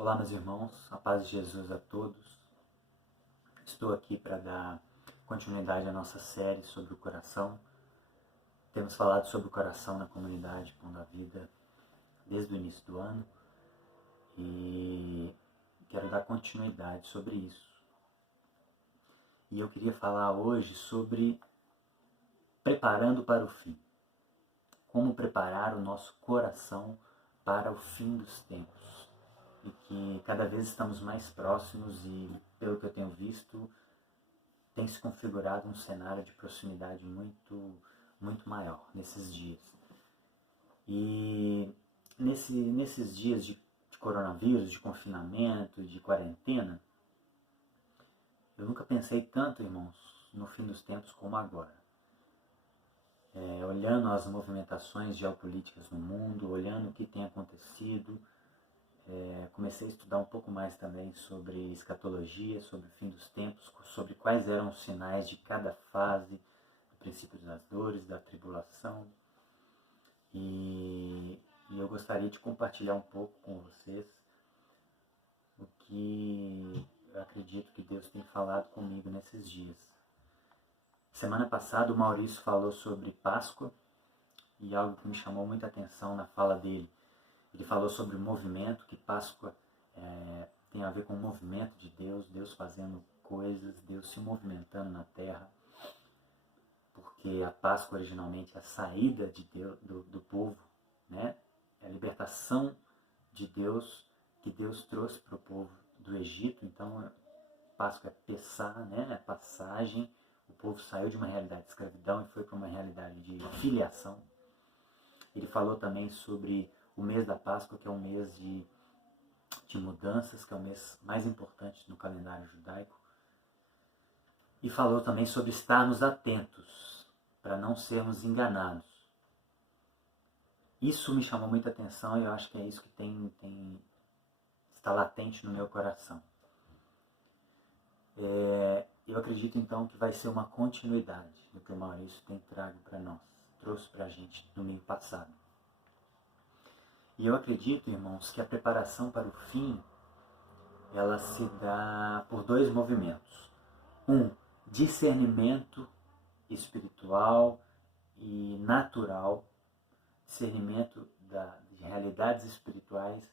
Olá, meus irmãos, a paz de Jesus a todos. Estou aqui para dar continuidade à nossa série sobre o coração. Temos falado sobre o coração na comunidade Pão da Vida desde o início do ano e quero dar continuidade sobre isso. E eu queria falar hoje sobre preparando para o fim. Como preparar o nosso coração para o fim dos tempos. E que cada vez estamos mais próximos e, pelo que eu tenho visto, tem se configurado um cenário de proximidade muito maior nesses dias. E nesses dias de coronavírus, de confinamento, de quarentena, eu nunca pensei tanto, irmãos, no fim dos tempos como agora. Olhando as movimentações geopolíticas no mundo, olhando o que tem acontecido, comecei a estudar um pouco mais também sobre escatologia, sobre o fim dos tempos, sobre quais eram os sinais de cada fase, do princípio das dores, da tribulação. E eu gostaria de compartilhar um pouco com vocês o que eu acredito que Deus tem falado comigo nesses dias. Semana passada o Maurício falou sobre Páscoa e algo que me chamou muita atenção na fala dele. Ele falou sobre o movimento, que Páscoa tem a ver com o movimento de Deus, Deus fazendo coisas, Deus se movimentando na terra, porque a Páscoa originalmente é a saída de Deus, do povo, né? É a libertação de Deus que Deus trouxe para o povo do Egito. Então, Páscoa é Pessá, né? É passagem. O povo saiu de uma realidade de escravidão e foi para uma realidade de filiação. Ele falou também sobre o mês da Páscoa, que é um mês de mudanças, que é o mês mais importante no calendário judaico. E falou também sobre estarmos atentos, para não sermos enganados. Isso me chamou muita atenção e eu acho que é isso que está latente no meu coração. Eu acredito então que vai ser uma continuidade do que o Maurício tem trago para nós, trouxe para a gente no domingo passado. E eu acredito, irmãos, que a preparação para o fim, ela se dá por dois movimentos. Um, discernimento espiritual e natural, discernimento de realidades espirituais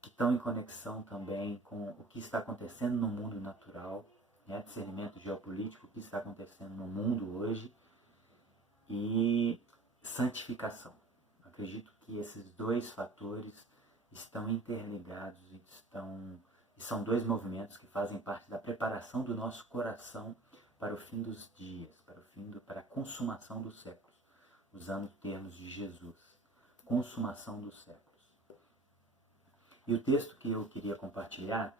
que estão em conexão também com o que está acontecendo no mundo natural, né? Discernimento geopolítico, o que está acontecendo no mundo hoje, e santificação. Acredito que esses dois fatores estão interligados e são dois movimentos que fazem parte da preparação do nosso coração para o fim dos dias, para a consumação dos séculos, usando termos de Jesus. Consumação dos séculos. E o texto que eu queria compartilhar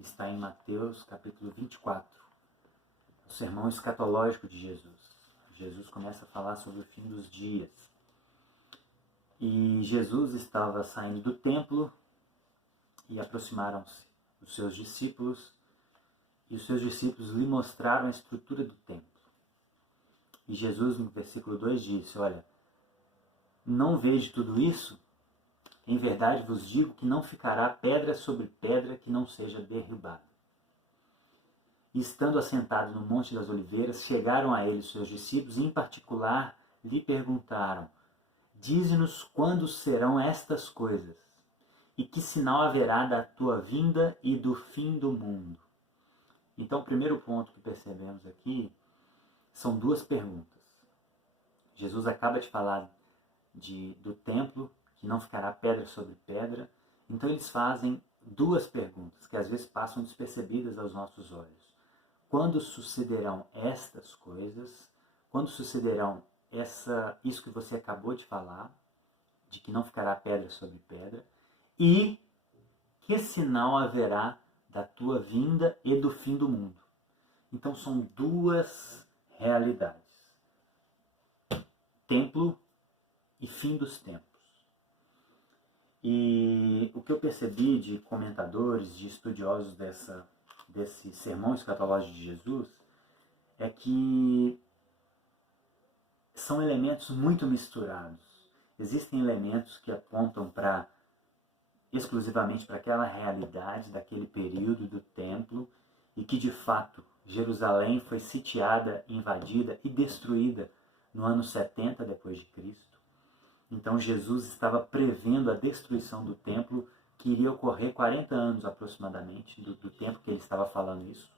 está em Mateus capítulo 24, o sermão escatológico de Jesus. Jesus começa a falar sobre o fim dos dias. E Jesus estava saindo do templo e aproximaram-se os seus discípulos, e os seus discípulos lhe mostraram a estrutura do templo. E Jesus, no versículo 2, disse: olha, não vejo tudo isso? Em verdade vos digo que não ficará pedra sobre pedra que não seja derribada. E estando assentado no Monte das Oliveiras, chegaram a ele os seus discípulos e, em particular, lhe perguntaram: dize-nos quando serão estas coisas, e que sinal haverá da tua vinda e do fim do mundo? Então, o primeiro ponto que percebemos aqui são duas perguntas. Jesus acaba de falar do templo, que não ficará pedra sobre pedra. Então, eles fazem duas perguntas, que às vezes passam despercebidas aos nossos olhos. Quando sucederão estas coisas? Quando sucederão isso que você acabou de falar, de que não ficará pedra sobre pedra? E que sinal haverá da tua vinda e do fim do mundo? Então são duas realidades. Templo e fim dos tempos. E o que eu percebi de comentadores, de estudiosos desse sermão escatológico de Jesus, é que são elementos muito misturados. Existem elementos que apontam para exclusivamente para aquela realidade daquele período do templo e que de fato Jerusalém foi sitiada, invadida e destruída no ano 70 depois de Cristo. Então Jesus estava prevendo a destruição do templo que iria ocorrer 40 anos aproximadamente do tempo que ele estava falando isso.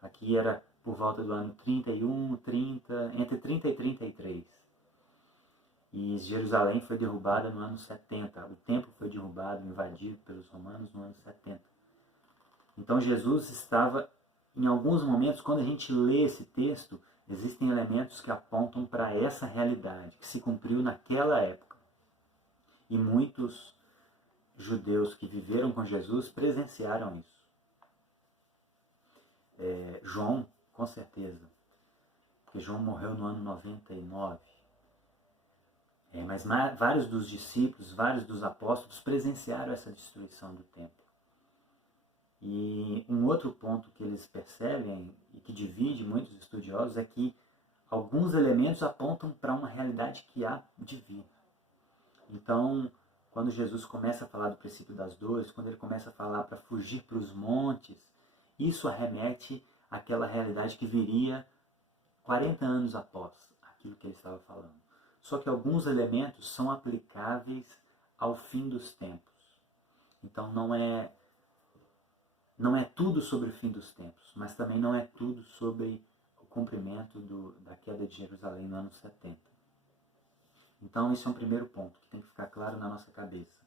Aqui era por volta do ano 31, 30, entre 30 e 33. E Jerusalém foi derrubada no ano 70. O templo foi derrubado, invadido pelos romanos no ano 70. Então Jesus estava, em alguns momentos, quando a gente lê esse texto, existem elementos que apontam para essa realidade, que se cumpriu naquela época. E muitos judeus que viveram com Jesus presenciaram isso. João, com certeza, porque João morreu no ano 99. Mas vários dos discípulos, vários dos apóstolos presenciaram essa destruição do templo. E um outro ponto que eles percebem e que divide muitos estudiosos é que alguns elementos apontam para uma realidade que há de vir. Então, quando Jesus começa a falar do princípio das dores, quando ele começa a falar para fugir para os montes, isso arremete àquela realidade que viria 40 anos após aquilo que ele estava falando. Só que alguns elementos são aplicáveis ao fim dos tempos. Então não é tudo sobre o fim dos tempos, mas também não é tudo sobre o cumprimento da queda de Jerusalém no ano 70. Então esse é um primeiro ponto que tem que ficar claro na nossa cabeça.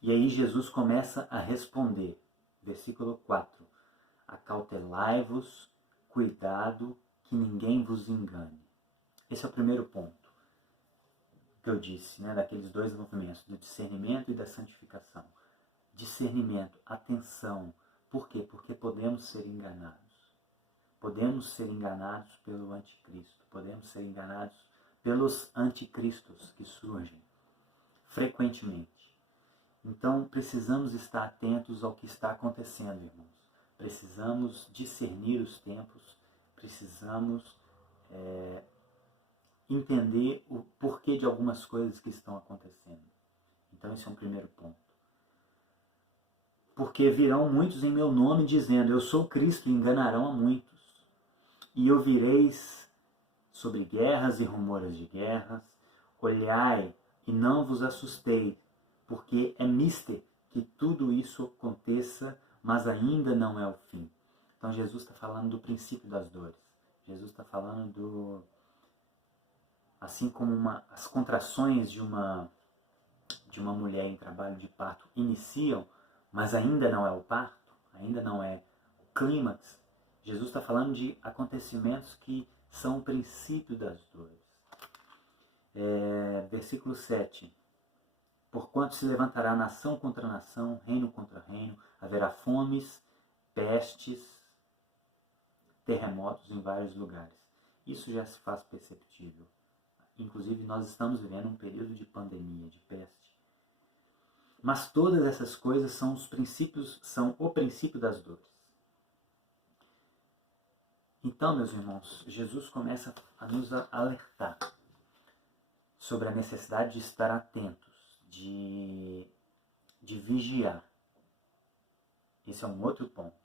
E aí Jesus começa a responder, versículo 4. Acautelai-vos, cuidado, que ninguém vos engane. Esse é o primeiro ponto que eu disse, daqueles dois movimentos, do discernimento e da santificação. Discernimento, atenção. Por quê? Porque podemos ser enganados. Podemos ser enganados pelo anticristo. Podemos ser enganados pelos anticristos que surgem frequentemente. Então, precisamos estar atentos ao que está acontecendo, irmãos. Precisamos discernir os tempos, precisamos entender o porquê de algumas coisas que estão acontecendo. Então, esse é um primeiro ponto. Porque virão muitos em meu nome dizendo, eu sou Cristo, e enganarão a muitos. E ouvireis sobre guerras e rumores de guerras. Olhai e não vos assustei, porque é mister que tudo isso aconteça, mas ainda não é o fim. Então Jesus está falando do princípio das dores. Jesus está falando assim como as contrações de uma mulher em trabalho de parto iniciam, mas ainda não é o parto, ainda não é o clímax. Jesus está falando de acontecimentos que são o princípio das dores. Versículo 7. Porquanto se levantará nação contra nação, reino contra reino, haverá fomes, pestes, terremotos em vários lugares. Isso já se faz perceptível. Inclusive, nós estamos vivendo um período de pandemia, de peste. Mas todas essas coisas são o princípio das dores. Então, meus irmãos, Jesus começa a nos alertar sobre a necessidade de estar atentos, de vigiar. Esse é um outro ponto.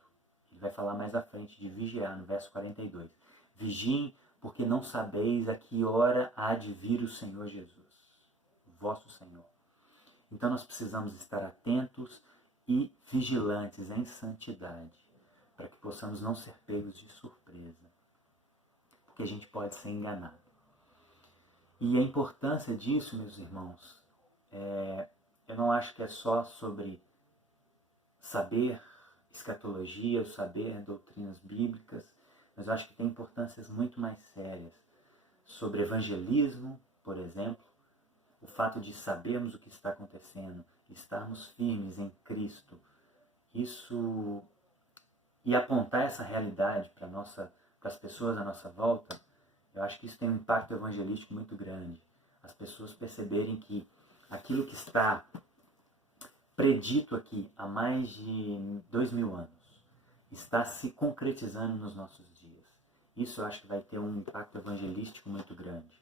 Ele vai falar mais à frente de vigiar, no verso 42. Vigiem, porque não sabeis a que hora há de vir o Senhor Jesus, o vosso Senhor. Então nós precisamos estar atentos e vigilantes em santidade, para que possamos não ser pegos de surpresa, porque a gente pode ser enganado. E a importância disso, meus irmãos, eu não acho que é só sobre saber escatologia, ou saber doutrinas bíblicas, mas eu acho que tem importâncias muito mais sérias sobre evangelismo, por exemplo, o fato de sabermos o que está acontecendo, estarmos firmes em Cristo, isso e apontar essa realidade para as pessoas à nossa volta, eu acho que isso tem um impacto evangelístico muito grande. As pessoas perceberem que aquilo que está predito aqui há mais de 2000 anos está se concretizando nos nossos dias. Isso eu acho que vai ter um impacto evangelístico muito grande.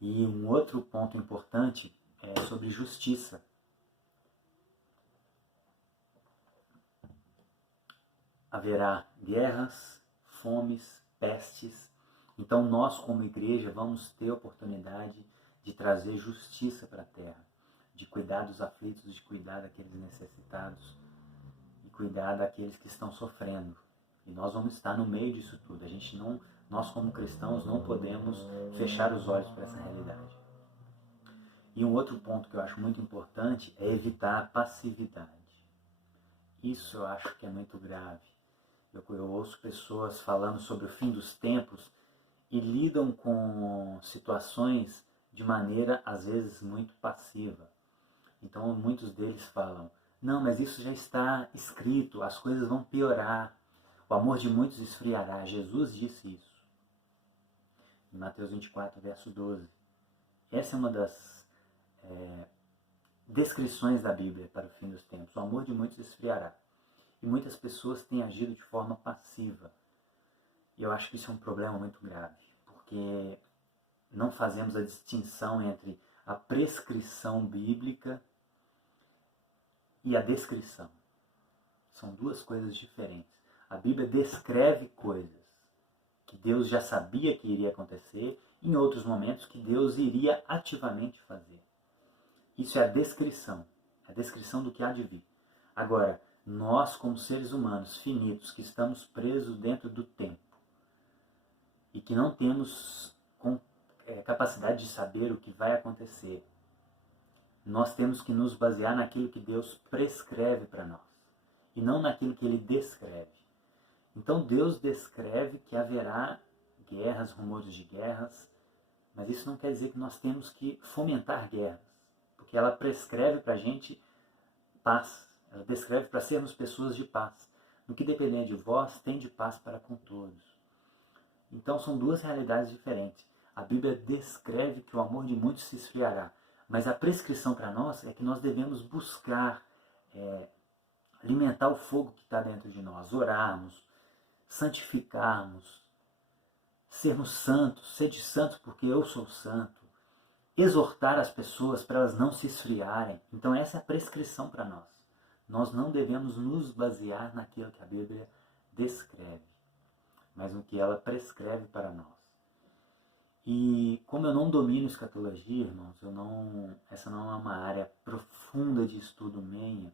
E um outro ponto importante é sobre justiça. haverá guerras, fomes, pestes. Então nós, como igreja, vamos ter a oportunidade de trazer justiça para a terra, de cuidar dos aflitos, de cuidar daqueles necessitados e cuidar daqueles que estão sofrendo. E nós vamos estar no meio disso tudo. Nós como cristãos não podemos fechar os olhos para essa realidade. E um outro ponto que eu acho muito importante é evitar a passividade. Isso eu acho que é muito grave. Eu ouço pessoas falando sobre o fim dos tempos e lidam com situações de maneira, às vezes, muito passiva. Então, muitos deles falam, não, mas isso já está escrito, as coisas vão piorar, o amor de muitos esfriará. Jesus disse isso. Em Mateus 24, verso 12. Essa é uma das descrições da Bíblia para o fim dos tempos. O amor de muitos esfriará. E muitas pessoas têm agido de forma passiva. E eu acho que isso é um problema muito grave, porque não fazemos a distinção entre a prescrição bíblica e a descrição. São duas coisas diferentes. A Bíblia descreve coisas que Deus já sabia que iria acontecer, em outros momentos que Deus iria ativamente fazer. Isso é a descrição do que há de vir. Agora, nós como seres humanos finitos, que estamos presos dentro do tempo e que não temos capacidade de saber o que vai acontecer, nós temos que nos basear naquilo que Deus prescreve para nós e não naquilo que Ele descreve. Então Deus descreve que haverá guerras, rumores de guerras, mas isso não quer dizer que nós temos que fomentar guerras, porque ela prescreve para a gente paz, ela descreve para sermos pessoas de paz. No que depender de vós, tende paz para com todos. Então são duas realidades diferentes. A Bíblia descreve que o amor de muitos se esfriará, mas a prescrição para nós é que nós devemos buscar alimentar o fogo que está dentro de nós, orarmos, santificarmos, sermos santos, sede santos porque eu sou santo, exortar as pessoas para elas não se esfriarem. Então essa é a prescrição para nós. Nós não devemos nos basear naquilo que a Bíblia descreve, mas no que ela prescreve para nós. E como eu não domino escatologia, irmãos, essa não é uma área profunda de estudo minha,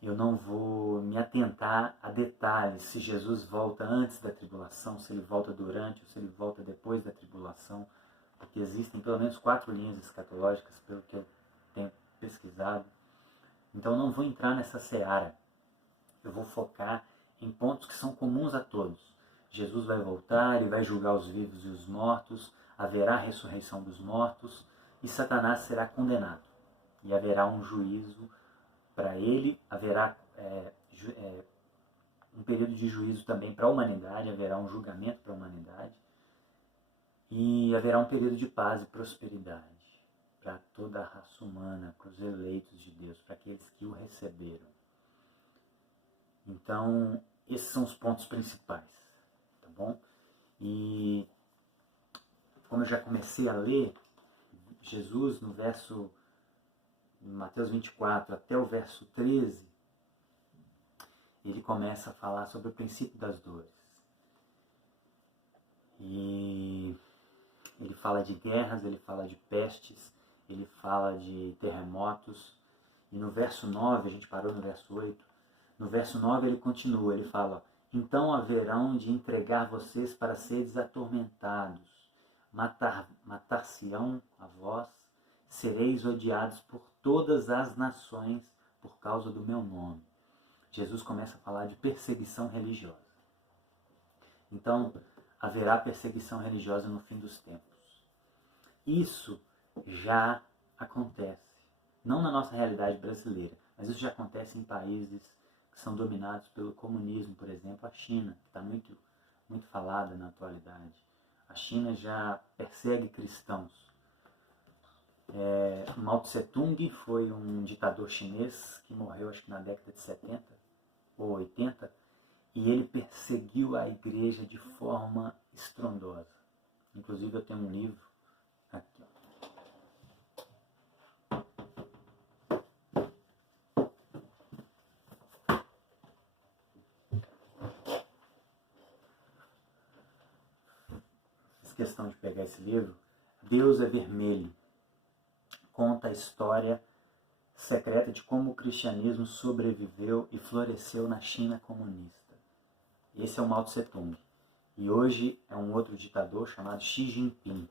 eu não vou me atentar a detalhes, se Jesus volta antes da tribulação, se ele volta durante ou se ele volta depois da tribulação, porque existem pelo menos 4 linhas escatológicas, pelo que eu tenho pesquisado. Então eu não vou entrar nessa seara, eu vou focar em pontos que são comuns a todos. Jesus vai voltar, ele vai julgar os vivos e os mortos, haverá a ressurreição dos mortos e Satanás será condenado. E haverá um juízo para ele, haverá um período de juízo também para a humanidade, haverá um julgamento para a humanidade e haverá um período de paz e prosperidade para toda a raça humana, para os eleitos de Deus, para aqueles que o receberam. Então, esses são os pontos principais, tá bom? E como eu já comecei a ler, Jesus no verso Mateus 24 até o verso 13, ele começa a falar sobre o princípio das dores. E ele fala de guerras, ele fala de pestes, ele fala de terremotos. E no verso 9, a gente parou no verso 8, no verso 9 ele continua, ele fala: então haverão de entregar vocês para seres atormentados, matar-se-ão a vós, sereis odiados por todas as nações por causa do meu nome. Jesus começa a falar de perseguição religiosa. Então, haverá perseguição religiosa no fim dos tempos. Isso já acontece. Não na nossa realidade brasileira, mas isso já acontece em países que são dominados pelo comunismo, por exemplo, a China, que está muito, muito falada na atualidade. A China já persegue cristãos. Mao Tse-tung foi um ditador chinês que morreu acho que na década de 70 ou 80, e ele perseguiu a igreja de forma estrondosa. Inclusive eu tenho um livro aqui, ó. questão de pegar esse livro, Deus é Vermelho. Conta a história secreta de como o cristianismo sobreviveu e floresceu na China comunista. Esse é o Mao Tse Tung. E hoje é um outro ditador chamado Xi Jinping.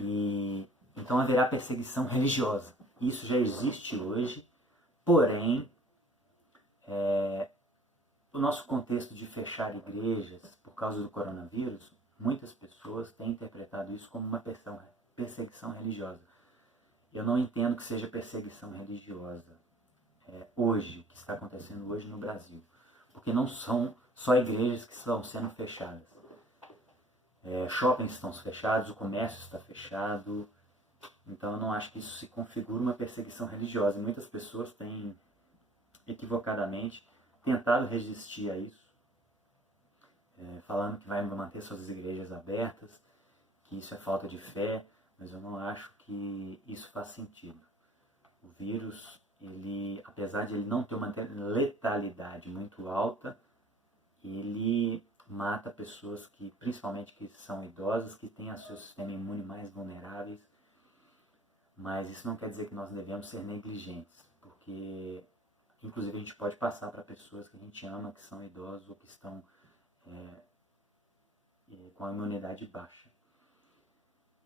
E então haverá perseguição religiosa. Isso já existe hoje, porém, o nosso contexto de fechar igrejas por causa do coronavírus, muitas pessoas têm interpretado isso como uma perseguição religiosa. Eu não entendo que seja perseguição religiosa hoje, o que está acontecendo hoje no Brasil. Porque não são só igrejas que estão sendo fechadas. Shoppings estão fechados, o comércio está fechado. Então eu não acho que isso se configura uma perseguição religiosa. E muitas pessoas têm, equivocadamente, tentado resistir a isso, falando que vai manter suas igrejas abertas, que isso é falta de fé, mas eu não acho que isso faz sentido. O vírus, apesar de ele não ter uma letalidade muito alta, ele mata pessoas que, principalmente que são idosas, que têm o seu sistema imune mais vulneráveis, mas isso não quer dizer que nós devemos ser negligentes, porque inclusive a gente pode passar para pessoas que a gente ama, que são idosos ou que estão com a imunidade baixa.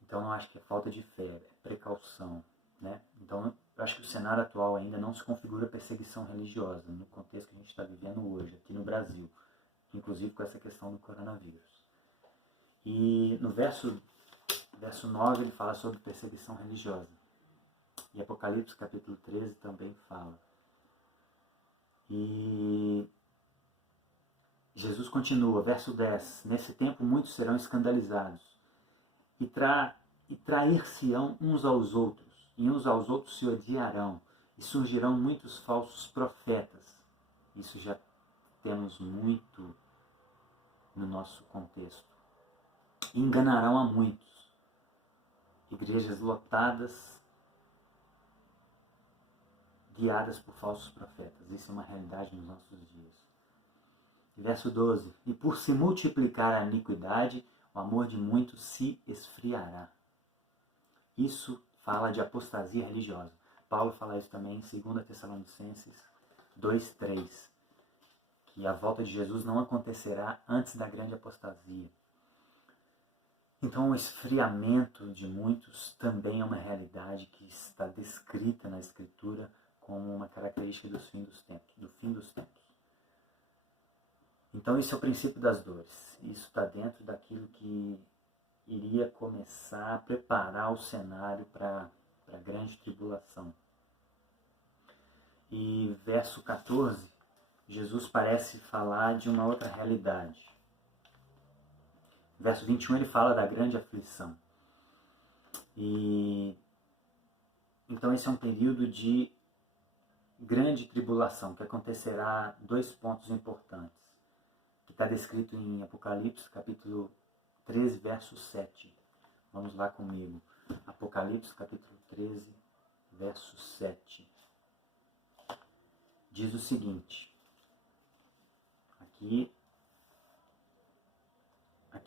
Então eu acho que é falta de fé, é precaução, né? Então eu acho que o cenário atual ainda não se configura perseguição religiosa, no contexto que a gente está vivendo hoje, aqui no Brasil, inclusive com essa questão do coronavírus. E no verso 9 ele fala sobre perseguição religiosa. E Apocalipse capítulo 13 também fala. E Jesus continua, verso 10. Nesse tempo muitos serão escandalizados e trair-se-ão uns aos outros, e uns aos outros se odiarão, e surgirão muitos falsos profetas. Isso já temos muito no nosso contexto. E enganarão a muitos. Igrejas lotadas, guiadas por falsos profetas. Isso é uma realidade nos nossos dias. Verso 12. E por se multiplicar a iniquidade, o amor de muitos se esfriará. Isso fala de apostasia religiosa. Paulo fala isso também em 2 Tessalonicenses 2:3. Que a volta de Jesus não acontecerá antes da grande apostasia. Então o esfriamento de muitos também é uma realidade que está descrita na Escritura como uma característica do fim dos tempos. Então esse é o princípio das dores. Isso está dentro daquilo que iria começar a preparar o cenário para a grande tribulação. E verso 14, Jesus parece falar de uma outra realidade. Verso 21 ele fala da grande aflição. E então esse é um período de grande tribulação, que acontecerá 2 pontos importantes, que está descrito em Apocalipse, capítulo 13, verso 7. Vamos lá comigo. Apocalipse, capítulo 13, verso 7. Diz o seguinte, aqui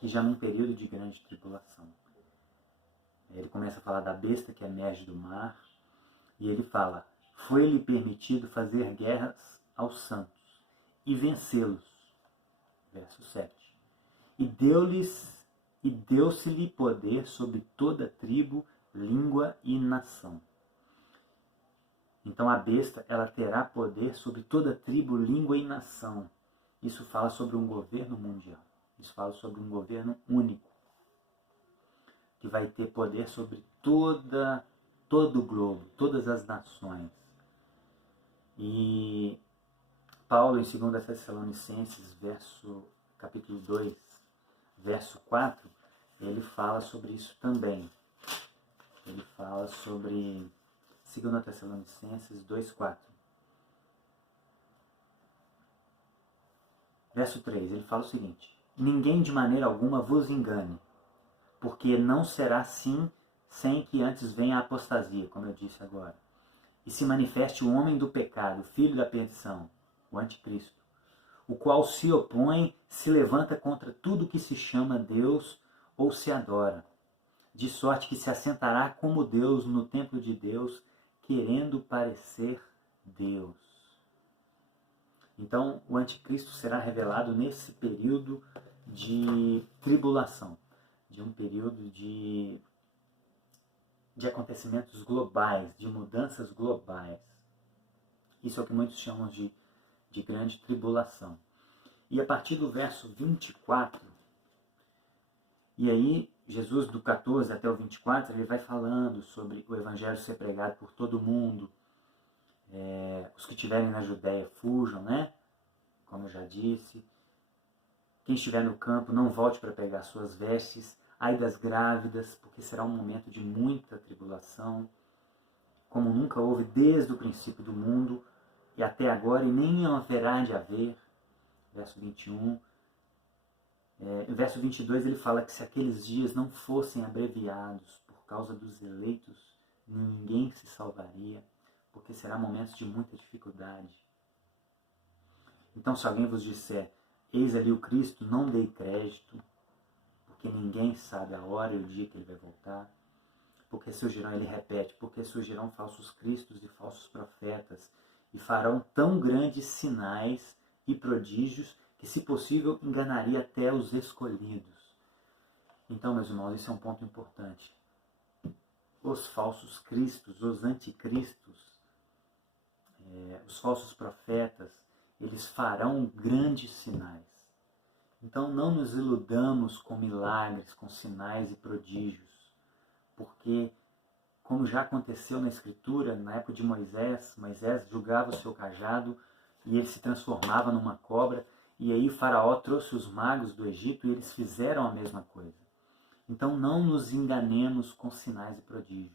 já num período de grande tribulação. Ele começa a falar da besta que emerge do mar, e ele fala, foi-lhe permitido fazer guerras aos santos e vencê-los. Verso 7. E deu-se-lhe poder sobre toda tribo, língua e nação. Então a besta, ela terá poder sobre toda tribo, língua e nação. Isso fala sobre um governo mundial. Isso fala sobre um governo único, que vai ter poder sobre todo o globo, todas as nações. E Paulo, em 2 Tessalonicenses, capítulo 2, verso 4, ele fala sobre isso também. Ele fala sobre 2 Tessalonicenses 2:4. Verso 3, ele fala o seguinte, ninguém de maneira alguma vos engane, porque não será assim sem que antes venha a apostasia, como eu disse agora, e se manifeste o homem do pecado, filho da perdição, o anticristo, o qual se opõe, se levanta contra tudo que se chama Deus ou se adora, de sorte que se assentará como Deus no templo de Deus, querendo parecer Deus. Então, o anticristo será revelado nesse período de tribulação, de um período de acontecimentos globais, de mudanças globais. Isso é o que muitos chamam de grande tribulação. E a partir do verso 24, e aí Jesus do 14 até o 24, ele vai falando sobre o evangelho ser pregado por todo mundo. Os que estiverem na Judéia fujam, né? Como eu já disse. Quem estiver no campo não volte para pegar suas vestes. Ai das grávidas, porque será um momento de muita tribulação, como nunca houve desde o princípio do mundo e até agora, e nem haverá de haver. Verso 21. No verso 22 ele fala que se aqueles dias não fossem abreviados por causa dos eleitos, ninguém se salvaria, porque será momentos de muita dificuldade. Então, se alguém vos disser, eis ali o Cristo, não dei crédito, porque ninguém sabe a hora e o dia que ele vai voltar. Porque surgirão, ele repete, porque surgirão falsos cristos e falsos profetas, e farão tão grandes sinais e prodígios que, se possível, enganaria até os escolhidos. Então, meus irmãos, isso é um ponto importante. Os falsos cristos, os anticristos, os falsos profetas, eles farão grandes sinais. Então, não nos iludamos com milagres, com sinais e prodígios, porque, como já aconteceu na Escritura, na época de Moisés julgava o seu cajado e ele se transformava numa cobra, e aí o faraó trouxe os magos do Egito e eles fizeram a mesma coisa. Então não nos enganemos com sinais e prodígios,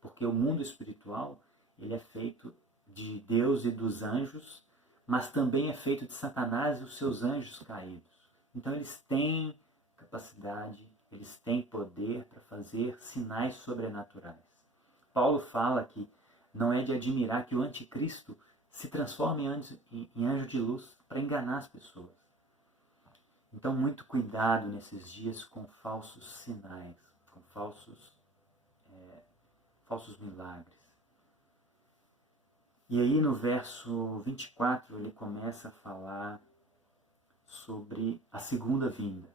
porque o mundo espiritual ele é feito de Deus e dos anjos, mas também é feito de Satanás e os seus anjos caídos. Então eles têm capacidade, eles têm poder para fazer sinais sobrenaturais. Paulo fala que não é de admirar que o anticristo se transforme em anjo de luz para enganar as pessoas. Então, muito cuidado nesses dias com falsos sinais, com falsos milagres. E aí no verso 24 ele começa a falar sobre a segunda vinda.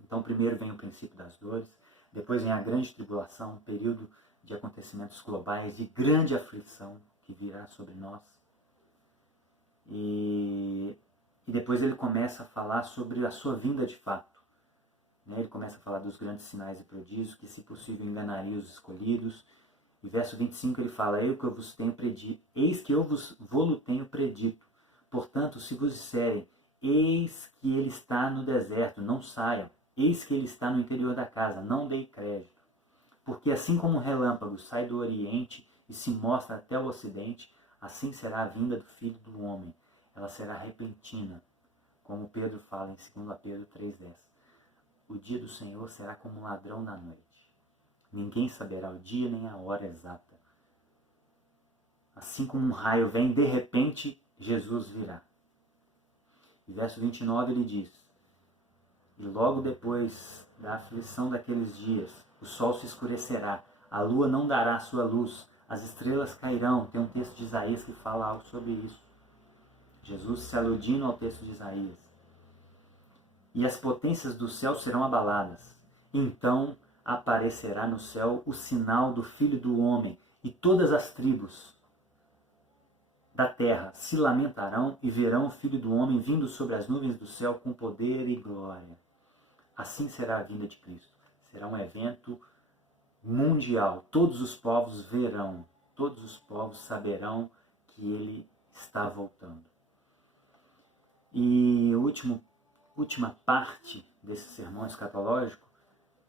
Então, primeiro vem o princípio das dores, depois vem a grande tribulação, um período de acontecimentos globais, de grande aflição que virá sobre nós. E depois ele começa a falar sobre a sua vinda de fato. Ele começa a falar dos grandes sinais e prodígios, que se possível enganaria os escolhidos. E verso 25 ele fala, eis que eu vos tenho predito. Portanto, se vos disserem, eis que ele está no deserto, não saiam. Eis que ele está no interior da casa, não dei crédito. Porque assim como um relâmpago sai do oriente e se mostra até o ocidente, assim será a vinda do Filho do Homem. Ela será repentina, como Pedro fala em 2 Pedro 3,10. O dia do Senhor será como um ladrão na noite. Ninguém saberá o dia nem a hora exata. Assim como um raio vem, de repente, Jesus virá. E verso 29 ele diz, e logo depois da aflição daqueles dias, o sol se escurecerá, a lua não dará a sua luz, as estrelas cairão. Tem um texto de Isaías que fala algo sobre isso. Jesus se aludindo ao texto de Isaías. E as potências do céu serão abaladas. Então aparecerá no céu o sinal do Filho do Homem, e todas as tribos da terra se lamentarão e verão o Filho do Homem vindo sobre as nuvens do céu com poder e glória. Assim será a vinda de Cristo. Será um evento mundial. Todos os povos verão, todos os povos saberão que ele está voltando. E a última parte desse sermão escatológico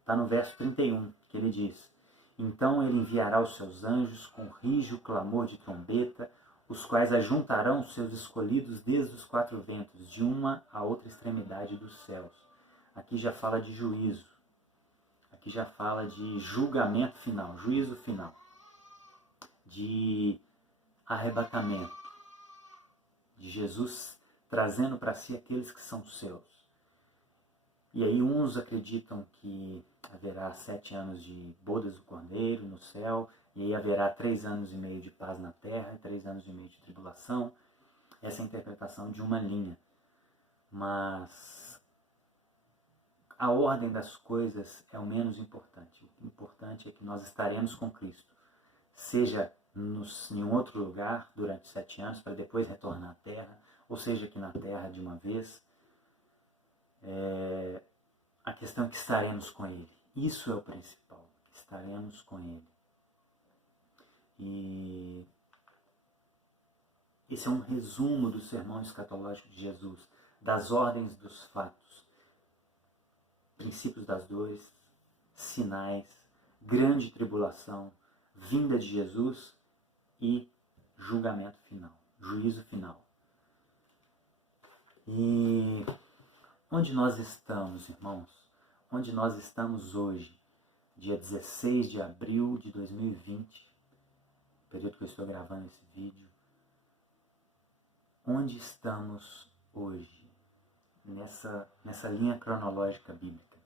está no verso 31, que ele diz, então ele enviará os seus anjos com rijo clamor de trombeta, os quais ajuntarão os seus escolhidos desde os 4 ventos, de uma a outra extremidade dos céus. Aqui já fala de juízo. Aqui já fala de julgamento final, juízo final. De arrebatamento. De Jesus trazendo para si aqueles que são seus. E aí uns acreditam que haverá 7 anos de bodas do Cordeiro no céu, e aí haverá 3 anos e meio de paz na terra, 3 anos e meio de tribulação. Essa é a interpretação de uma linha. Mas a ordem das coisas é o menos importante. O importante é que nós estaremos com Cristo, seja em um outro lugar durante 7 anos, para depois retornar à terra, ou seja, aqui na terra de uma vez. A questão é que estaremos com Ele. Isso é o principal. Estaremos com Ele. E esse é um resumo do sermão escatológico de Jesus, das ordens dos fatos, princípios das dores, sinais, grande tribulação, vinda de Jesus e julgamento final, juízo final. E onde nós estamos, irmãos? Onde nós estamos hoje, dia 16 de abril de 2020, período que eu estou gravando esse vídeo. Onde estamos hoje, nessa linha cronológica bíblica?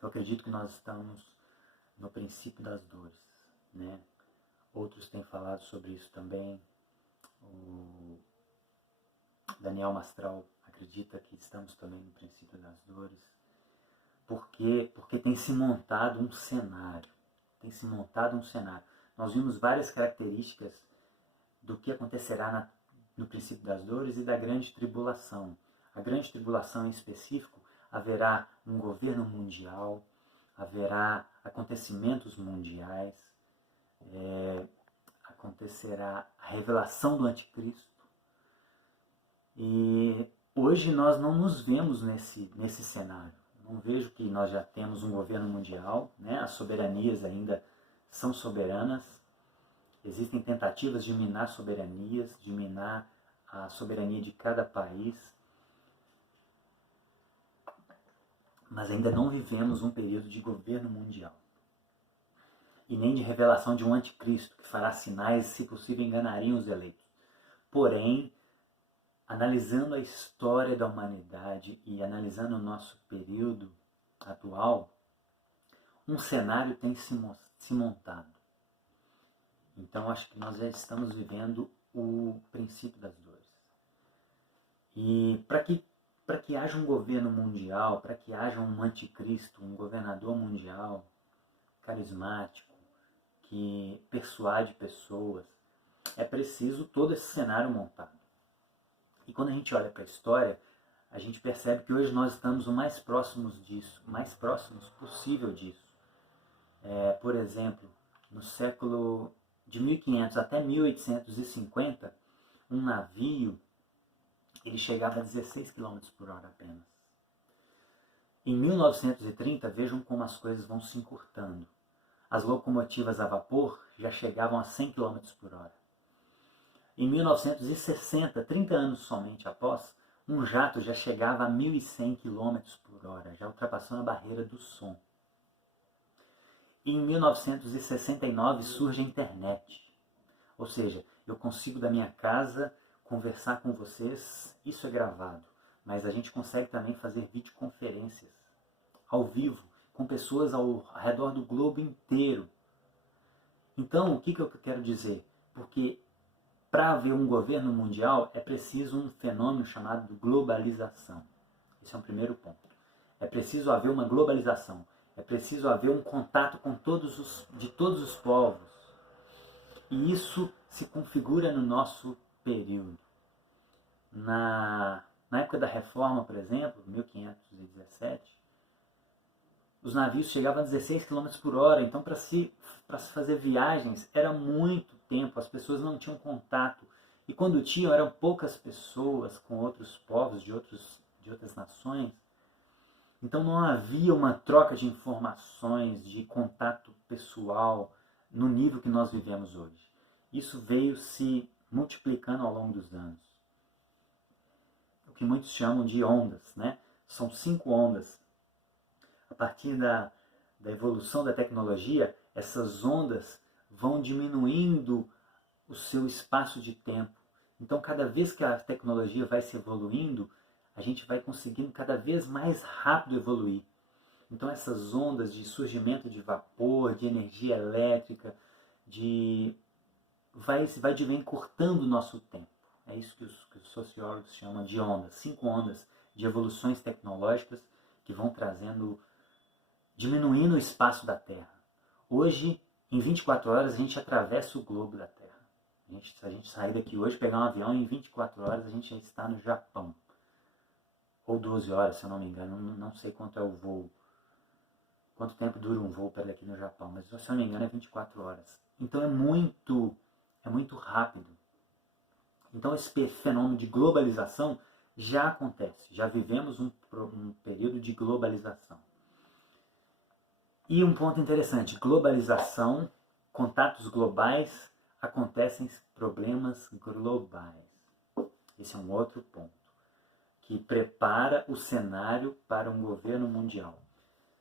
Eu acredito que nós estamos no princípio das dores, né? Outros têm falado sobre isso também. O Daniel Mastral acredita que estamos também no princípio das dores. Por quê? Porque tem se montado um cenário. Nós vimos várias características do que acontecerá no princípio das dores e da grande tribulação. A grande tribulação em específico, haverá um governo mundial, haverá acontecimentos mundiais, acontecerá a revelação do anticristo. E hoje nós não nos vemos nesse cenário. Não vejo que nós já temos um governo mundial, né? As soberanias ainda são soberanas. Existem tentativas de minar soberanias, de minar a soberania de cada país. Mas ainda não vivemos um período de governo mundial. E nem de revelação de um anticristo, que fará sinais e, se possível, enganaria os eleitos. Porém, analisando a história da humanidade e analisando o nosso período atual, um cenário tem se montado. Então, acho que nós já estamos vivendo o princípio das dores. E para que haja um governo mundial, para que haja um anticristo, um governador mundial carismático, que persuade pessoas, é preciso todo esse cenário montado. E quando a gente olha para a história, a gente percebe que hoje nós estamos o mais próximos disso, mais próximos possível disso. Por exemplo, no século de 1500 até 1850, um navio ele chegava a 16 km por hora apenas. Em 1930, vejam como as coisas vão se encurtando. As locomotivas a vapor já chegavam a 100 km por hora. Em 1960, 30 anos somente após, um jato já chegava a 1.100 km por hora, já ultrapassando a barreira do som. Em 1969 surge a internet. Ou seja, eu consigo da minha casa conversar com vocês, isso é gravado, mas a gente consegue também fazer videoconferências ao vivo, com pessoas ao redor do globo inteiro. Então, o que eu quero dizer? Porque para haver um governo mundial é preciso um fenômeno chamado globalização. Esse é um primeiro ponto. É preciso haver uma globalização. É preciso haver um contato com de todos os povos. E isso se configura no nosso período. Na época da Reforma, por exemplo, 1517, os navios chegavam a 16 km por hora, então para se fazer viagens era muito tempo, as pessoas não tinham contato. E quando tinham, eram poucas pessoas com outros povos de outras nações. Então não havia uma troca de informações, de contato pessoal no nível que nós vivemos hoje. Isso veio se multiplicando ao longo dos anos. O que muitos chamam de ondas, né? São 5 ondas. A partir da evolução da tecnologia, essas ondas vão diminuindo o seu espaço de tempo. Então, cada vez que a tecnologia vai se evoluindo, a gente vai conseguindo cada vez mais rápido evoluir. Então essas ondas de surgimento de vapor, de energia elétrica, vai encurtando o nosso tempo. É isso que os sociólogos chamam de ondas, 5 ondas de evoluções tecnológicas que vão diminuindo o espaço da Terra. Hoje, em 24 horas, a gente atravessa o globo da Terra. Se a gente sair daqui hoje, pegar um avião, em 24 horas a gente já está no Japão. Ou 12 horas, se eu não me engano, não sei quanto é o voo. Quanto tempo dura um voo para daqui no Japão, mas se eu não me engano é 24 horas. Então é muito rápido. Então esse fenômeno de globalização já acontece, já vivemos um período de globalização. E um ponto interessante, globalização, contatos globais, acontecem problemas globais. Esse é um outro ponto, que prepara o cenário para um governo mundial.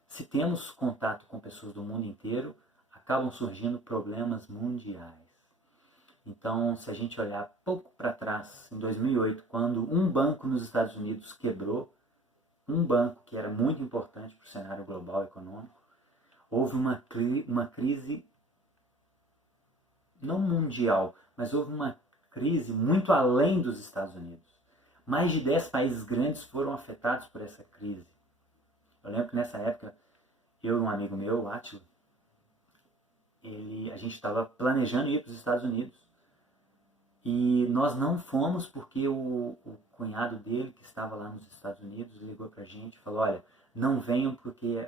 Se temos contato com pessoas do mundo inteiro, acabam surgindo problemas mundiais. Então, se a gente olhar pouco para trás, em 2008, quando um banco nos Estados Unidos quebrou, um banco que era muito importante para o cenário global econômico, houve uma crise, não mundial, mas houve uma crise muito além dos Estados Unidos. Mais de 10 países grandes foram afetados por essa crise. Eu lembro que nessa época, eu e um amigo meu, o Átila, a gente estava planejando ir para os Estados Unidos. E nós não fomos porque o cunhado dele, que estava lá nos Estados Unidos, ligou para a gente e falou, olha, não venham porque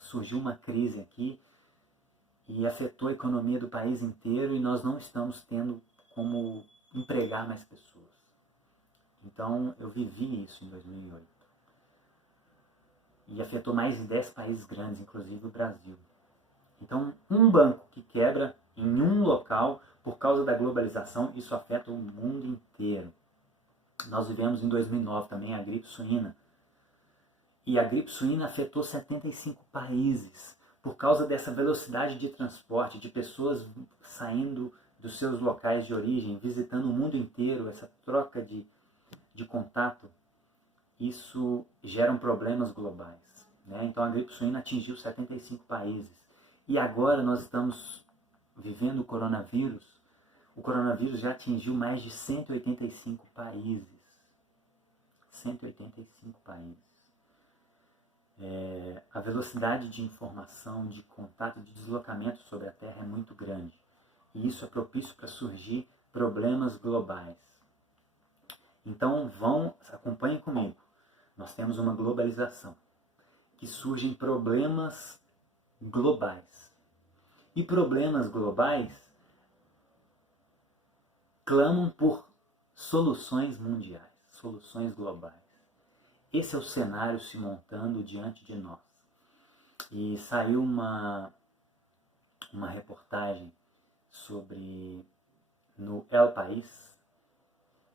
surgiu uma crise aqui e afetou a economia do país inteiro e nós não estamos tendo como empregar mais pessoas. Então eu vivi isso em 2008. E afetou mais de 10 países grandes, inclusive o Brasil. Então, um banco que quebra em um local, por causa da globalização, isso afeta o mundo inteiro. Nós vivemos em 2009 também a gripe suína. E a gripe suína afetou 75 países, por causa dessa velocidade de transporte, de pessoas saindo dos seus locais de origem, visitando o mundo inteiro, essa troca de contato. Isso geram problemas globais. Né? Então a gripe suína atingiu 75 países. E agora nós estamos vivendo o coronavírus. O coronavírus já atingiu mais de 185 países. 185 países. A velocidade de informação, de contato, de deslocamento sobre a Terra é muito grande. E isso é propício para surgir problemas globais. Então acompanhem comigo. Nós temos uma globalização, que surgem problemas globais. E problemas globais clamam por soluções mundiais, soluções globais. Esse é o cenário se montando diante de nós. E saiu uma reportagem no El País.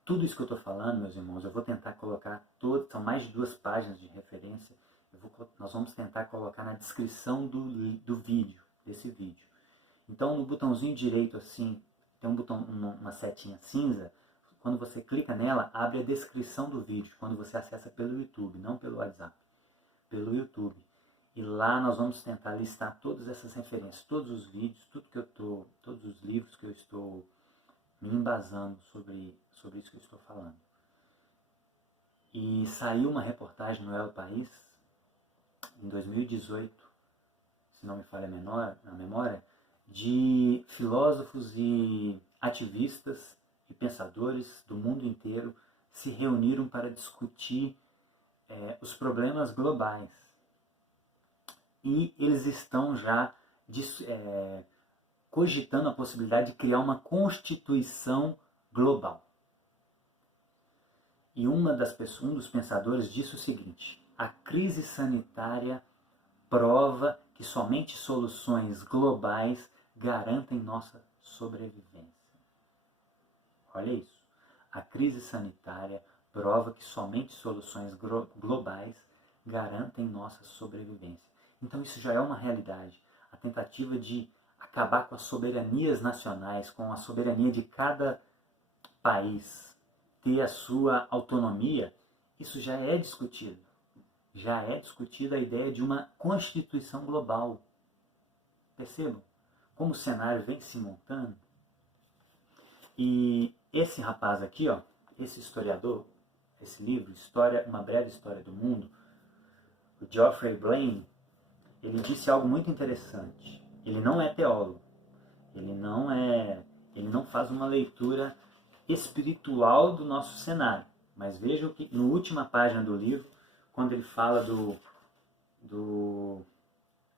Tudo isso que eu estou falando, meus irmãos, eu vou tentar colocar são mais de 2 páginas de referência, nós vamos tentar colocar na descrição do vídeo, desse vídeo. Então no botãozinho direito assim, tem uma setinha cinza, quando você clica nela, abre a descrição do vídeo, quando você acessa pelo YouTube, não pelo WhatsApp, pelo YouTube. E lá nós vamos tentar listar todas essas referências, todos os vídeos, todos os livros que eu estou me embasando sobre isso que eu estou falando. E saiu uma reportagem no El País, em 2018, se não me falha a memória, de filósofos e ativistas e pensadores do mundo inteiro se reuniram para discutir os problemas globais. E eles estão já cogitando a possibilidade de criar uma constituição global. E um dos pensadores disse o seguinte: a crise sanitária prova que somente soluções globais garantem nossa sobrevivência. Olha isso. A crise sanitária prova que somente soluções globais garantem nossa sobrevivência. Então isso já é uma realidade. A tentativa de acabar com as soberanias nacionais, com a soberania de cada país, ter a sua autonomia, isso já é discutido. Já é discutida a ideia de uma constituição global. Percebam como o cenário vem se montando? E esse rapaz aqui, ó, esse historiador, esse livro, Uma Breve História do Mundo, o Geoffrey Blaine, ele disse algo muito interessante. Ele não é teólogo, ele não faz uma leitura espiritual do nosso cenário. Mas vejam que na última página do livro, quando ele fala do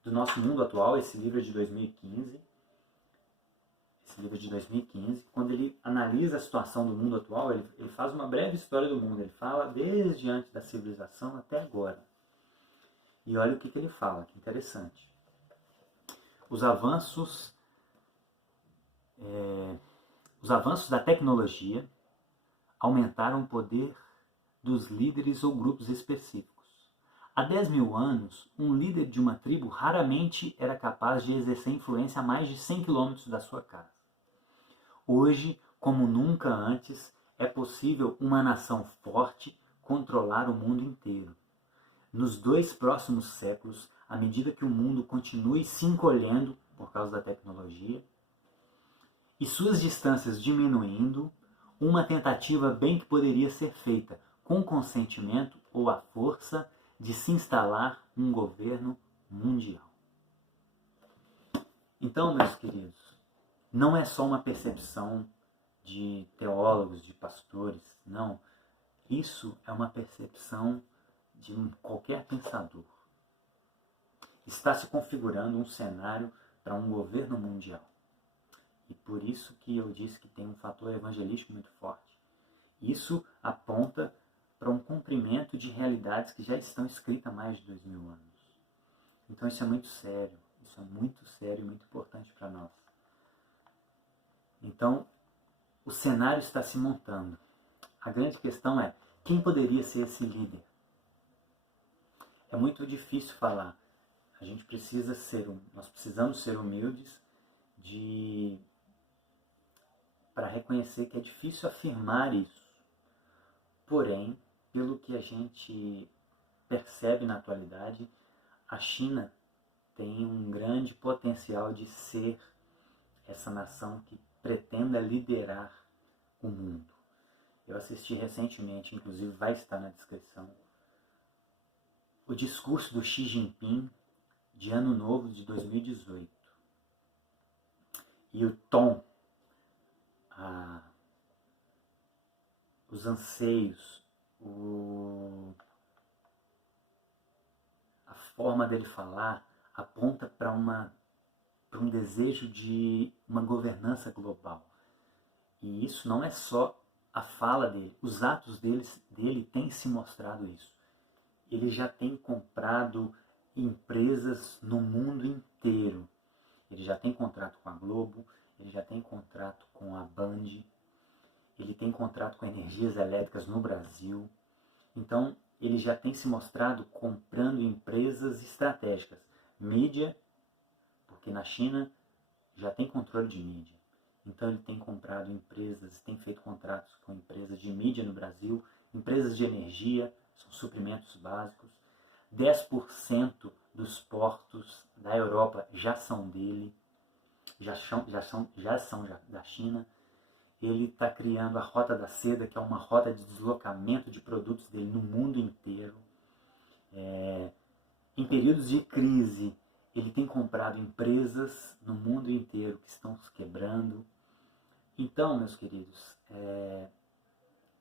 nosso mundo atual, esse livro é de 2015, quando ele analisa a situação do mundo atual, ele faz uma breve história do mundo, ele fala desde antes da civilização até agora. E olha o que ele fala, que interessante. Os avanços da tecnologia aumentaram o poder dos líderes ou grupos específicos. Há 10 mil anos, um líder de uma tribo raramente era capaz de exercer influência a mais de 100 quilômetros da sua casa. Hoje, como nunca antes, é possível uma nação forte controlar o mundo inteiro. Nos 2 próximos séculos, à medida que o mundo continue se encolhendo por causa da tecnologia e suas distâncias diminuindo, uma tentativa bem que poderia ser feita com consentimento ou à força de se instalar um governo mundial. Então, meus queridos, não é só uma percepção de teólogos, de pastores, não. Isso é uma percepção de qualquer pensador. Está se configurando um cenário para um governo mundial. E por isso que eu disse que tem um fator evangelístico muito forte. Isso aponta para um cumprimento de realidades que já estão escritas há mais de 2000 anos. Então isso é muito sério e muito importante para nós. Então, o cenário está se montando. A grande questão é, quem poderia ser esse líder? É muito difícil falar. Nós precisamos ser humildes para reconhecer que é difícil afirmar isso. Porém, pelo que a gente percebe na atualidade, a China tem um grande potencial de ser essa nação que pretenda liderar o mundo. Eu assisti recentemente, inclusive vai estar na descrição, o discurso do Xi Jinping de Ano Novo de 2018. E o tom, os anseios, a forma dele falar aponta para um desejo de uma governança global. E isso não é só a fala dele, os atos dele têm se mostrado isso. Ele já tem comprado empresas no mundo inteiro. Ele já tem contrato com a Globo, ele já tem contrato com a Band, ele tem contrato com Energias Elétricas no Brasil. Então, ele já tem se mostrado comprando empresas estratégicas. Mídia, porque na China já tem controle de mídia. Então, ele tem comprado empresas, tem feito contratos com empresas de mídia no Brasil, empresas de energia, são suprimentos básicos. 10% dos portos da Europa já são dele, já são da China. Ele está criando a Rota da Seda, que é uma rota de deslocamento de produtos dele no mundo inteiro. Em períodos de crise, ele tem comprado empresas no mundo inteiro que estão se quebrando. Então, meus queridos,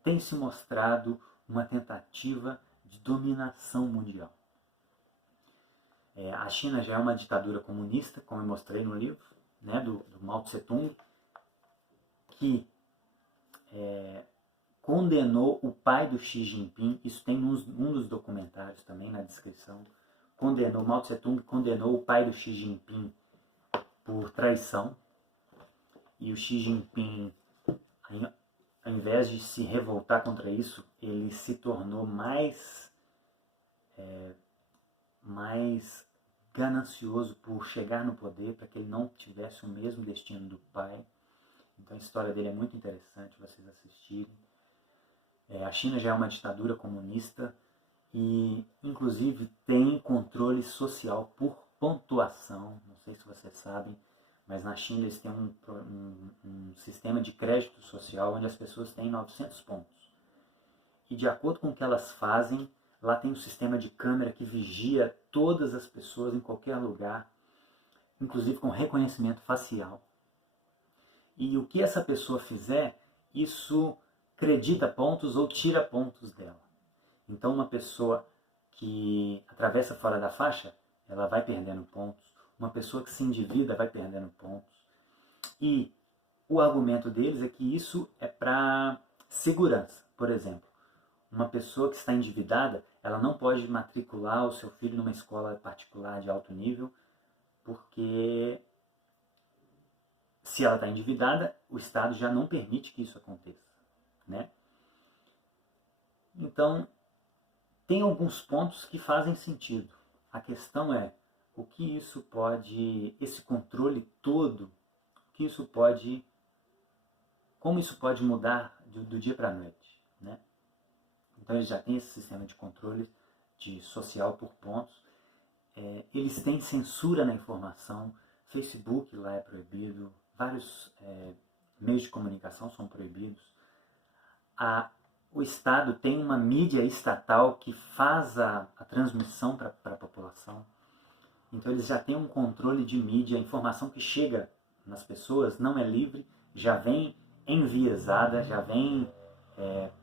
tem se mostrado uma tentativa de dominação mundial. A China já é uma ditadura comunista, como eu mostrei no livro, né, do Mao Tse-tung, que condenou o pai do Xi Jinping, isso tem um dos documentários também na descrição, Mao Tse-tung condenou o pai do Xi Jinping por traição, e o Xi Jinping, ao invés de se revoltar contra isso, ele se tornou mais ganancioso por chegar no poder, para que ele não tivesse o mesmo destino do pai. Então a história dele é muito interessante vocês assistirem. A China já é uma ditadura comunista e, inclusive, tem controle social por pontuação. Não sei se vocês sabem, mas na China eles têm um sistema de crédito social onde as pessoas têm 900 pontos. E de acordo com o que elas fazem, lá tem um sistema de câmera que vigia todas as pessoas em qualquer lugar, inclusive com reconhecimento facial. E o que essa pessoa fizer, isso acredita pontos ou tira pontos dela. Então uma pessoa que atravessa fora da faixa, ela vai perdendo pontos. Uma pessoa que se endivida vai perdendo pontos. E o argumento deles é que isso é para segurança. Por exemplo, uma pessoa que está endividada, ela não pode matricular o seu filho numa escola particular de alto nível, porque se ela está endividada, o Estado já não permite que isso aconteça, né? Então, tem alguns pontos que fazem sentido. A questão é o que isso pode, esse controle todo, como isso pode mudar do dia para a noite, né? Então eles já têm esse sistema de controle social por pontos. Eles têm censura na informação. Facebook lá é proibido, vários meios de comunicação são proibidos. O Estado tem uma mídia estatal que faz a transmissão para a população. Então eles já têm um controle de mídia, a informação que chega nas pessoas não é livre, já vem enviesada, já vem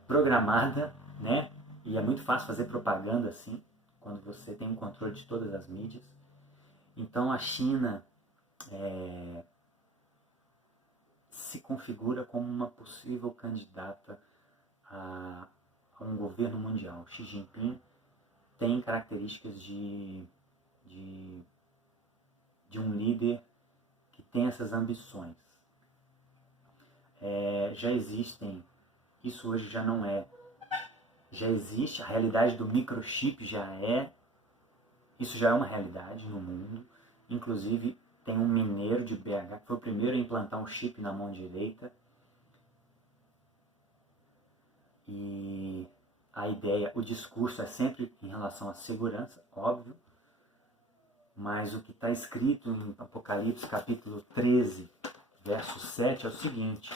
programada, né? E é muito fácil fazer propaganda assim, quando você tem um controle de todas as mídias. Então a China se configura como uma possível candidata a um governo mundial. Xi Jinping tem características de um líder que tem essas ambições. Já existem, isso hoje já não é, já existe, a realidade do microchip isso já é uma realidade no mundo. Inclusive tem um mineiro de BH que foi o primeiro a implantar um chip na mão direita. E a ideia, o discurso é sempre em relação à segurança, óbvio, mas o que está escrito em Apocalipse capítulo 13, verso 7 é o seguinte,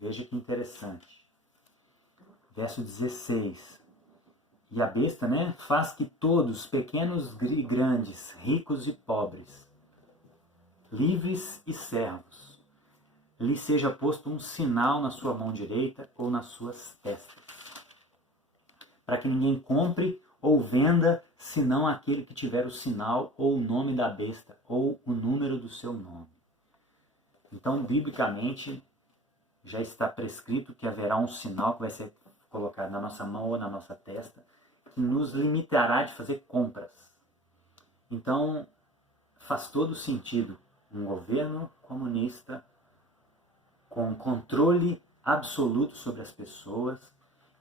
veja que interessante. Verso 16. E a besta, né, faz que todos, pequenos e grandes, ricos e pobres, livres e servos, lhe seja posto um sinal na sua mão direita ou nas suas testas, para que ninguém compre ou venda, senão aquele que tiver o sinal ou o nome da besta, ou o número do seu nome. Então, biblicamente, já está prescrito que haverá um sinal que vai ser colocado na nossa mão ou na nossa testa, que nos limitará de fazer compras. Então, faz todo sentido um governo comunista com controle absoluto sobre as pessoas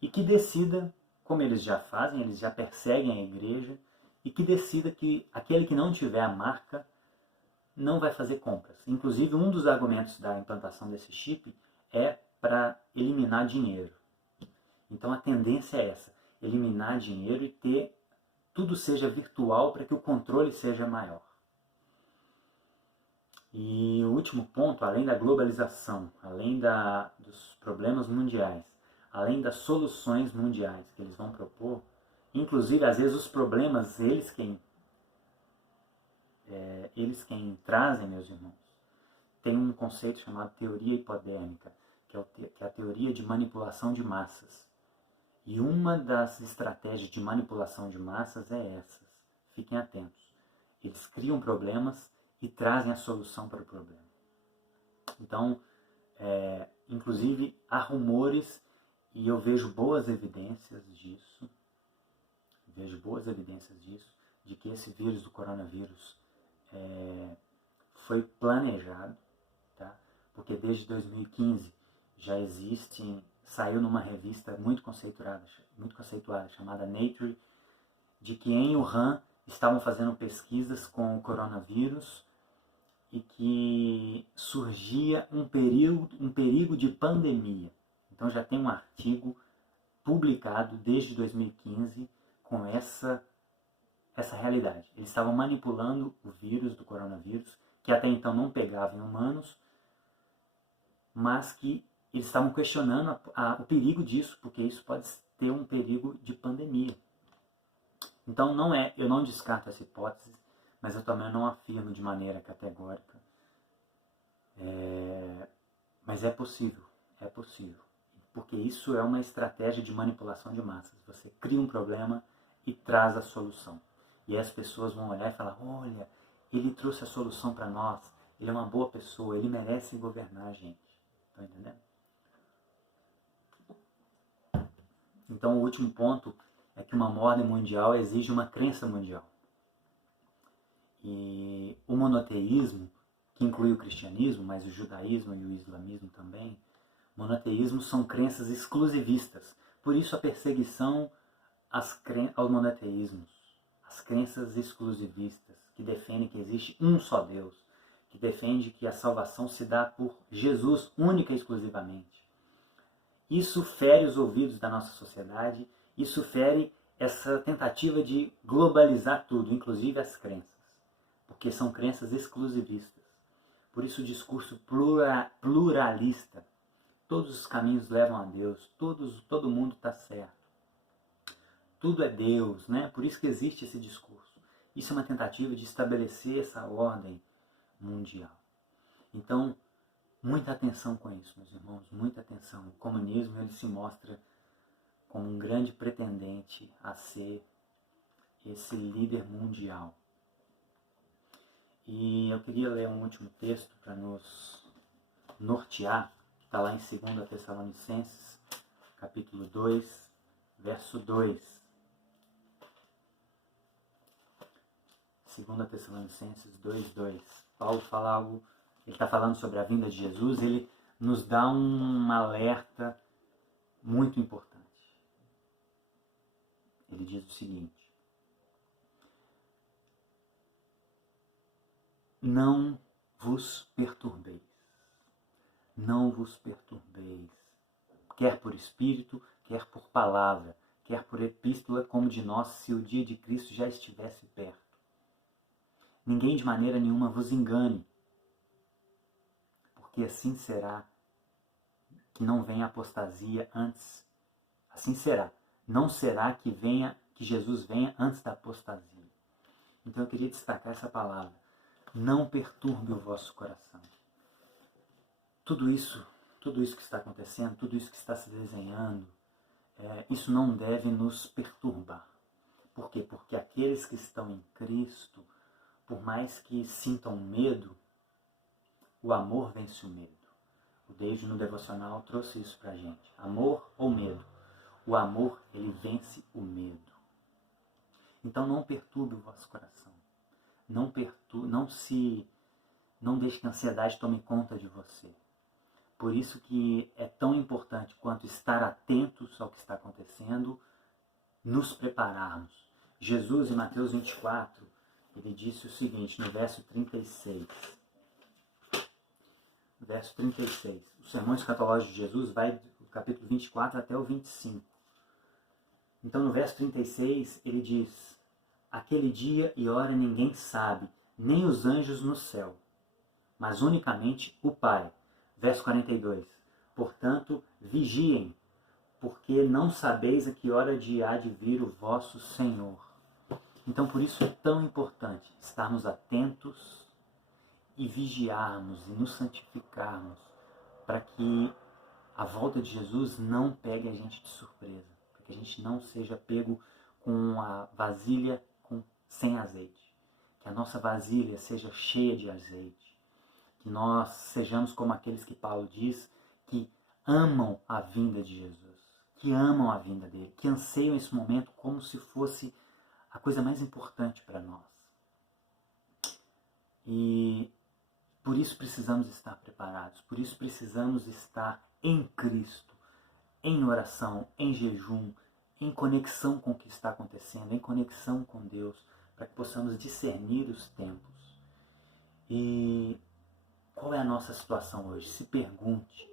e que decida, como eles já fazem, eles já perseguem a igreja, e que decida que aquele que não tiver a marca não vai fazer compras. Inclusive, um dos argumentos da implantação desse chip é para eliminar dinheiro. Então a tendência é essa, eliminar dinheiro e ter tudo seja virtual para que o controle seja maior. E o último ponto, além da globalização, além dos problemas mundiais, além das soluções mundiais que eles vão propor, inclusive às vezes os problemas eles quem trazem, meus irmãos, tem um conceito chamado teoria hipodérmica, que é a teoria de manipulação de massas. E uma das estratégias de manipulação de massas é essas. Fiquem atentos. Eles criam problemas e trazem a solução para o problema. Então, inclusive, há rumores, e eu vejo boas evidências disso, de que esse vírus do coronavírus foi planejado, tá? Porque desde 2015 já saiu numa revista muito conceituada chamada Nature, de que em Wuhan estavam fazendo pesquisas com o coronavírus e que surgia um perigo de pandemia. Então já tem um artigo publicado desde 2015 com essa realidade. Eles estavam manipulando o vírus do coronavírus, que até então não pegava em humanos, mas que eles estavam questionando o perigo disso, porque isso pode ter um perigo de pandemia. Então eu não descarto essa hipótese, mas eu também não afirmo de maneira categórica. Mas é possível, porque isso é uma estratégia de manipulação de massas. Você cria um problema e traz a solução. E as pessoas vão olhar e falar, olha, ele trouxe a solução para nós, ele é uma boa pessoa, ele merece governar a gente. Estão entendendo? Então o último ponto é que uma ordem mundial exige uma crença mundial. E o monoteísmo, que inclui o cristianismo, mas o judaísmo e o islamismo também, monoteísmo são crenças exclusivistas. Por isso a perseguição aos monoteísmos, as crenças exclusivistas, que defendem que existe um só Deus, que defende que a salvação se dá por Jesus única e exclusivamente. Isso fere os ouvidos da nossa sociedade, isso fere essa tentativa de globalizar tudo, inclusive as crenças, porque são crenças exclusivistas. Por isso o discurso pluralista, todos os caminhos levam a Deus, todo mundo está certo, tudo é Deus, né? Por isso que existe esse discurso. Isso é uma tentativa de estabelecer essa ordem mundial. Então, muita atenção com isso, meus irmãos, muita atenção. O comunismo ele se mostra como um grande pretendente a ser esse líder mundial. E eu queria ler um último texto para nos nortear, que está lá em 2 Tessalonicenses, capítulo 2, verso 2. 2 Tessalonicenses 2:2. Paulo fala algo, ele está falando sobre a vinda de Jesus, ele nos dá um alerta muito importante. Ele diz o seguinte: não vos perturbeis, quer por espírito, quer por palavra, quer por epístola, como de nós, se o dia de Cristo já estivesse perto. Ninguém de maneira nenhuma vos engane, porque assim será que não venha apostasia antes. Assim será. Não será que Jesus venha antes da apostasia. Então eu queria destacar essa palavra. Não perturbe o vosso coração. Tudo isso que está acontecendo, tudo isso que está se desenhando, isso não deve nos perturbar. Por quê? Porque aqueles que estão em Cristo, por mais que sintam medo, o amor vence o medo. O Deide no devocional trouxe isso pra gente. Amor ou medo? O amor, ele vence o medo. Então não perturbe o vosso coração. Não deixe que a ansiedade tome conta de você. Por isso que é tão importante quanto estar atentos ao que está acontecendo, nos prepararmos. Jesus, em Mateus 24, ele disse o seguinte, no verso 36. Verso 36. O sermão escatológico de Jesus vai do capítulo 24 até o 25. Então, no verso 36, ele diz: aquele dia e hora ninguém sabe, nem os anjos no céu, mas unicamente o Pai. Verso 42. Portanto, vigiem, porque não sabeis a que hora há de vir o vosso Senhor. Então, por isso é tão importante estarmos atentos e vigiarmos e nos santificarmos para que a volta de Jesus não pegue a gente de surpresa, para que a gente não seja pego com a vasilha sem azeite, que a nossa vasilha seja cheia de azeite, que nós sejamos como aqueles que Paulo diz que amam a vinda de Jesus, que amam a vinda dele, que anseiam esse momento como se fosse a coisa mais importante para nós. E por isso precisamos estar preparados, por isso precisamos estar em Cristo, em oração, em jejum, em conexão com o que está acontecendo, em conexão com Deus, para que possamos discernir os tempos. E qual é a nossa situação hoje? Se pergunte,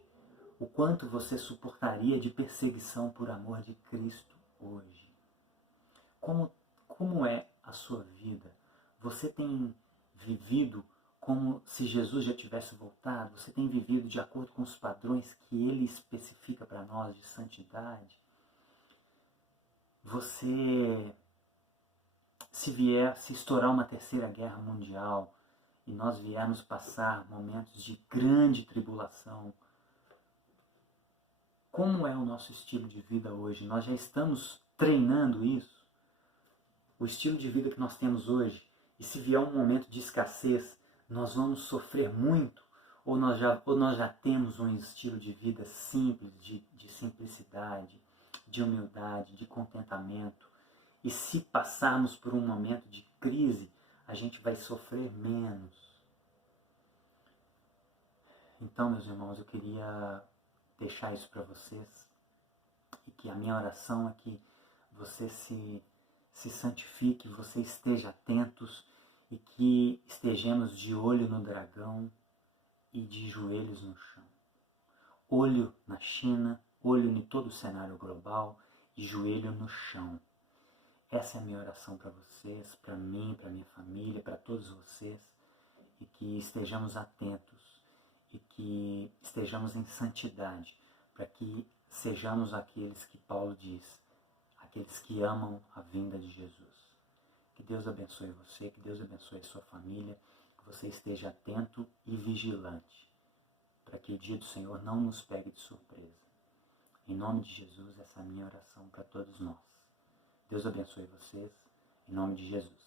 O quanto você suportaria de perseguição por amor de Cristo hoje? Como é a sua vida? Você tem vivido como se Jesus já tivesse voltado? Você tem vivido de acordo com os padrões que Ele especifica para nós de santidade? Você, se estourar uma terceira guerra mundial e nós viermos passar momentos de grande tribulação, como é o nosso estilo de vida hoje? Nós já estamos treinando isso? O estilo de vida que nós temos hoje, e se vier um momento de escassez, nós vamos sofrer muito? Ou nós já temos um estilo de vida simples, de simplicidade, de humildade, de contentamento? E se passarmos por um momento de crise, a gente vai sofrer menos. Então, meus irmãos, eu queria deixar isso para vocês, e que a minha oração é que você se santifique, você esteja atentos e que estejamos de olho no dragão e de joelhos no chão. Olho na China, olho em todo o cenário global e joelho no chão. Essa é a minha oração para vocês, para mim, para minha família, para todos vocês, e que estejamos atentos e que estejamos em santidade, para que sejamos aqueles que Paulo diz, aqueles que amam a vinda de Jesus. Que Deus abençoe você, que Deus abençoe a sua família, que você esteja atento e vigilante, para que o dia do Senhor não nos pegue de surpresa. Em nome de Jesus, essa é a minha oração para todos nós. Deus abençoe vocês, em nome de Jesus.